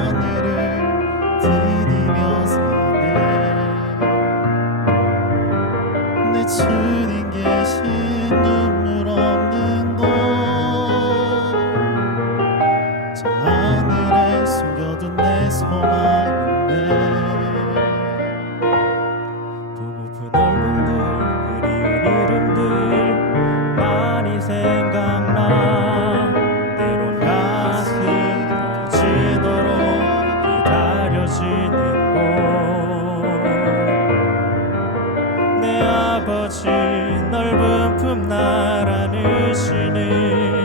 하늘을 디디며 서 아버지 넓은 품날 안으시는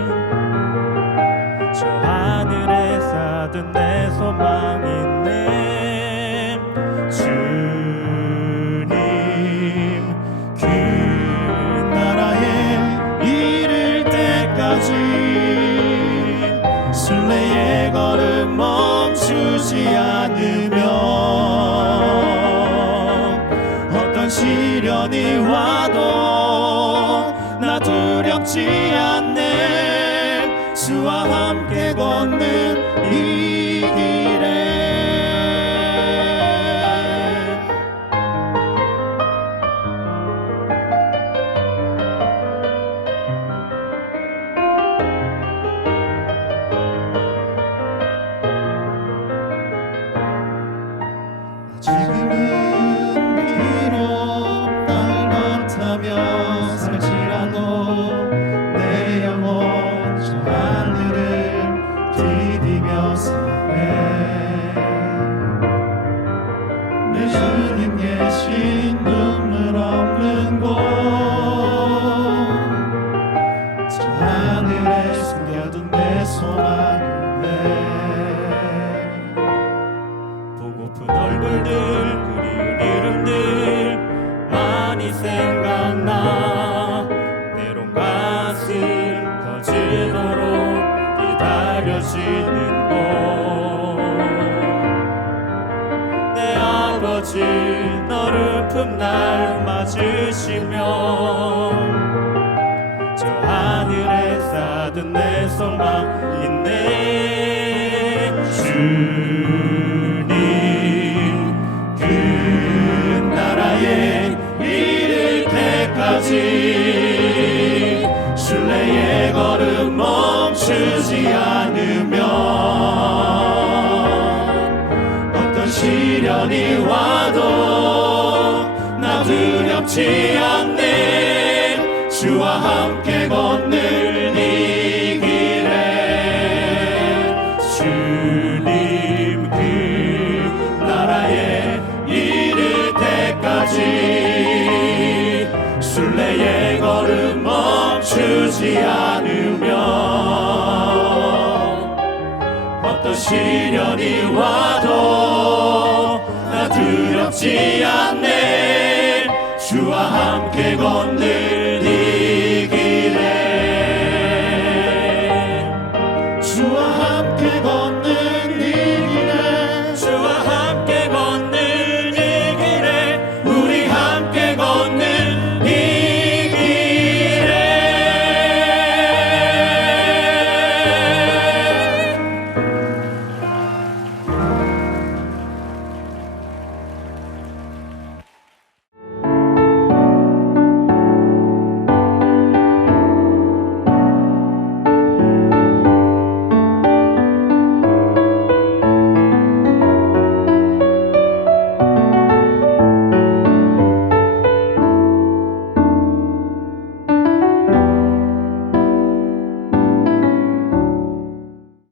시련이 와도 나 두렵지 않네. 주와 함께 걷는 얼굴들 그리운 이름들 많이 생각나. 때론 가슴 터지도록 기다려지는 곳내 아버지 너를 품날 맞으시며 저 하늘에 쌓은 내 소망 있네. 주 멈추지 않으면 어떤 시련이 와도 나 두렵지 않네. 주와 함께 걷는 이 길에 주님 그 나라에 이를 때까지 순례의 걸음 멈추지 않으 시련이 와도 나 두렵지 않네. 주와 함께 걷는